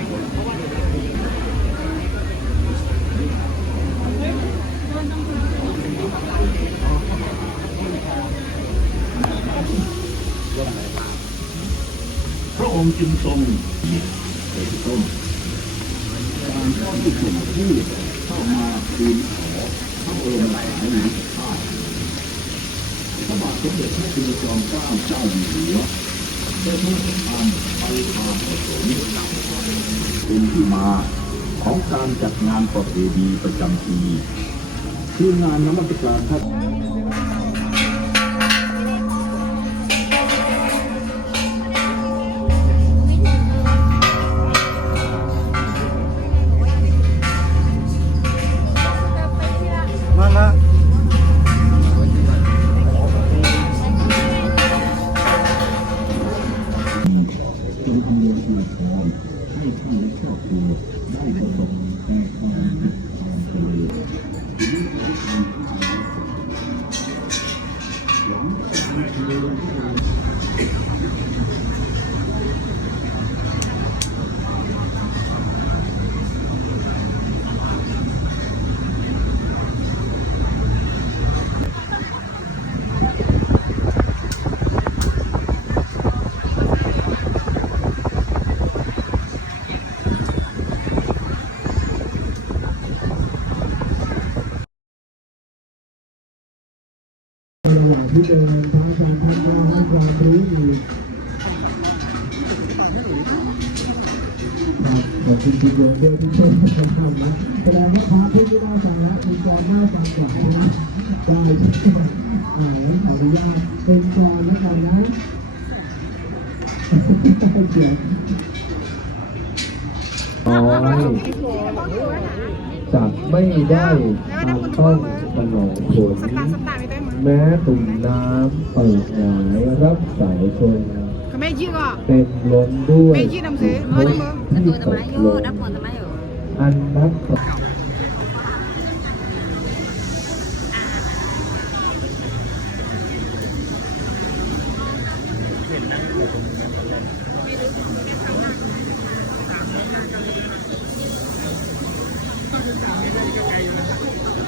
พระองค์จึงทรงเป็นต้นการข้าที่ส่งผู้เข้ามาคืนขอพระบรมสารีริกธาตุพระบาทสมเด็จพระจุลจอมเกล้าเจ้าอยู่หัว ได้พระราชทานไปทานประสงค์เป็นที่มาของการจัดงานประเพณีประจำปีคืองานนมัสการท่าน จงอำนวยอวยพรให้ท่านและครอบครัวได้ประสบแต่ความสุขความเจริญระหว่าง ที่เดินทางการทำงานให้ความรู้อยู่ขอบคุณทีมงานด้วยที่ช่วยกันทำนะแสดงว่าพาร์ทที่ไม่น่าฟังแล้วมีกรน่าฟังกว่านะได้ใช่ไหมไหนขออนุญาตเป็นกรแล้วกันนะเดี๋ยวน้อยจะไม่ได้ตามต้องสนองผล แม้ตุ่มน้ำเปิดหงายรับสายชน Mẹ chứ ngọ เต็มล้นด้วย Mẹ chứ nằm dưới Nói chứ mơ ที่ตกลง อันนับตก Hãy subscribe cho kênh Ghiền Mì Gõ Để không bỏ lỡ